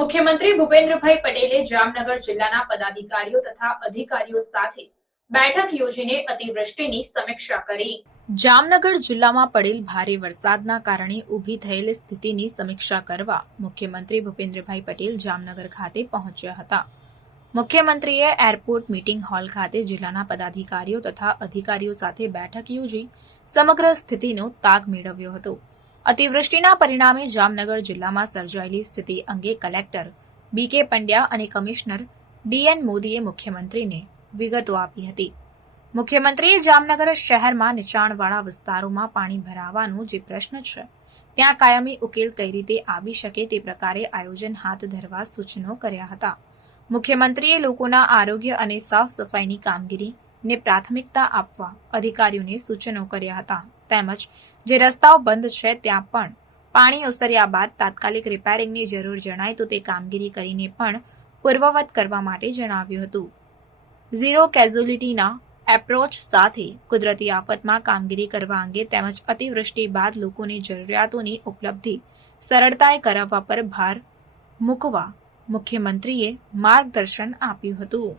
મુખ્યમંત્રી ભૂપેન્દ્રભાઈ પટેલે જામનગર જિલ્લાના પદાધિકારીઓ તથા અધિકારીઓ સાથે બેઠક યોજીને અતિવૃષ્ટિની સમીક્ષા કરી. જામનગર જિલ્લામાં પડેલ ભારે વરસાદના કારણે ઊભી થયેલ સ્થિતિની સમીક્ષા કરવા મુખ્યમંત્રી ભૂપેન્દ્રભાઈ પટેલ જામનગર ખાતે પહોંચ્યા હતા. મુખ્યમંત્રીએ એરપોર્ટ મીટિંગ હોલ ખાતે જિલ્લાના પદાધિકારીઓ તથા અધિકારીઓ સાથે બેઠક યોજી સમગ્ર સ્થિતિનો તાગ મેળવ્યો હતો. અતિવૃષ્ટિના પરિણામે જામનગર જિલ્લામાં સર્જાયેલી સ્થિતિ અંગે કલેક્ટર બી કે પંડ્યા અને કમિશનર ડીએન મોદીએ મુખ્યમંત્રીને વિગતો આપી હતી. મુખ્યમંત્રીએ જામનગર શહેરમાં નીચાણવાળા વિસ્તારોમાં પાણી ભરાવાનો જે પ્રશ્ન છે, ત્યાં કાયમી ઉકેલ કઈ રીતે આવી શકે તે પ્રકારે આયોજન હાથ ધરવા સૂચનો કર્યા હતા. મુખ્યમંત્રીએ લોકોના આરોગ્ય અને સાફ સફાઈની કામગીરીને પ્રાથમિકતા આપવા અધિકારીઓને સૂચનો કર્યા હતા. તેમજ જે રસ્તાઓ બંધ છે ત્યાં પણ પાણી ઓસર્યા બાદ તાત્કાલિક રિપેરિંગની જરૂર જણાય તો તે કામગીરી કરીને પણ પૂર્વવત કરવા માટે જણાવ્યું હતું. ઝીરો કેઝ્યુલિટીના એપ્રોચ સાથે કુદરતી આફતમાં કામગીરી કરવા અંગે તેમજ અતિવૃષ્ટિ બાદ લોકોની જરૂરિયાતોની ઉપલબ્ધિ સરળતાએ કરાવવા પર ભાર મૂકવા મુખ્યમંત્રીએ માર્ગદર્શન આપ્યું હતું.